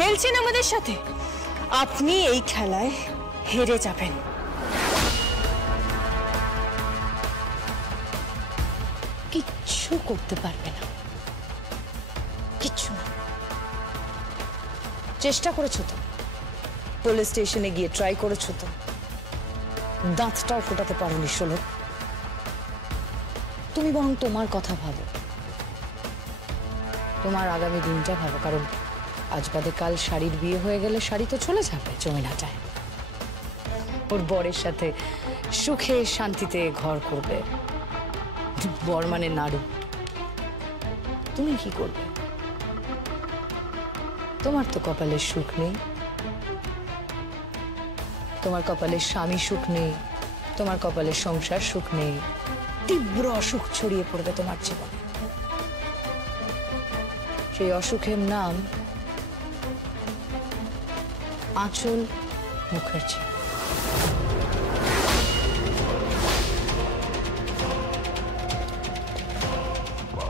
খেলছেন আমাদের সাথে, আপনি এই খেলায় হেরে যাবেন। কিচ্ছু করতে পারবে না, কিচ্ছু না। চেষ্টা করেছো তো, পুলিশ স্টেশনে গিয়ে ট্রাই করেছো তো, দাঁতটাও ফোটাতে পারোনি ষোলো। তুমি বরং তোমার কথা ভাবো, তোমার আগামী দিনটা ভাবো। কারণ আজ বাদে কাল শাড়ির বিয়ে হয়ে গেলে শাড়ি তো চলে যাবে জমিনাটায়, ওর বরের সাথে সুখে শান্তিতে ঘর করবে। বর মানে নাড়ু। তুমি কি করবে? তোমার তো কপালে সুখ নেই, তোমার কপালে স্বামী সুখ নেই, তোমার কপালে সংসার সুখ নেই। তীব্র অসুখ ছড়িয়ে পড়বে তোমার জীবনে। সেই অসুখের নাম আঁচল মুখার্জি।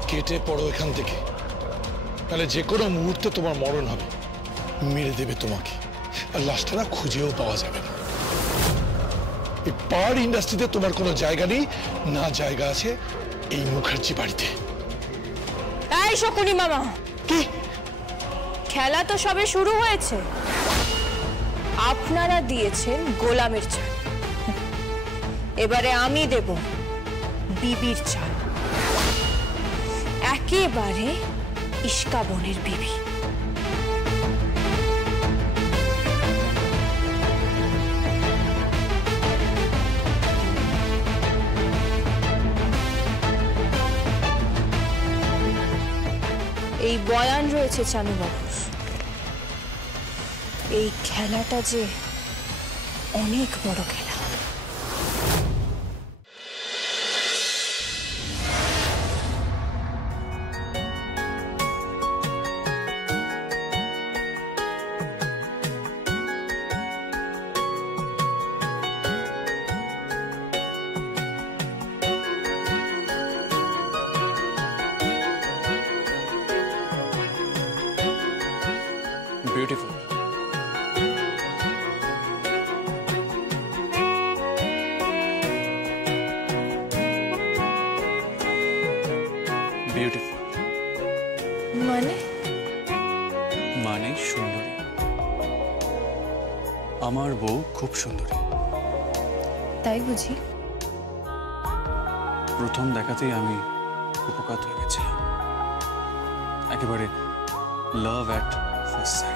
কেটে পড়ো এখান থেকে, তাহলে যে কোনো মুহূর্তে তোমার মরণ হবে, মেরে দেবে তোমাকে, আর লাশটা না খুঁজেও পাওয়া যাবে না। এই পাওয়ার ইন্ডাস্ট্রিতে তোমার কোনো জায়গা নেই, না জায়গা আছে এই মুখার্জি বাড়িতে। এই শকুনি মামা, কি খেলা তো সবে শুরু হয়েছে। আপনারা দিয়েছেন গোলামের চাল, এবারে আমি দেব বিবির চাল, একেবারে ইস্কাবনের বিবি। এই বয়ান রয়েছে চানুবাবুর। এই খেলাটা যে অনেক বড় খেলা। Beautiful. Beautiful. মানে মানে সুন্দরী। আমার বউ খুব সুন্দরী। তাই বুঝি? প্রথম দেখাতেই আমি উপকাত হয়ে গেছিলাম, একেবারে লাভ অ্যাট ফার্স্ট সাইট।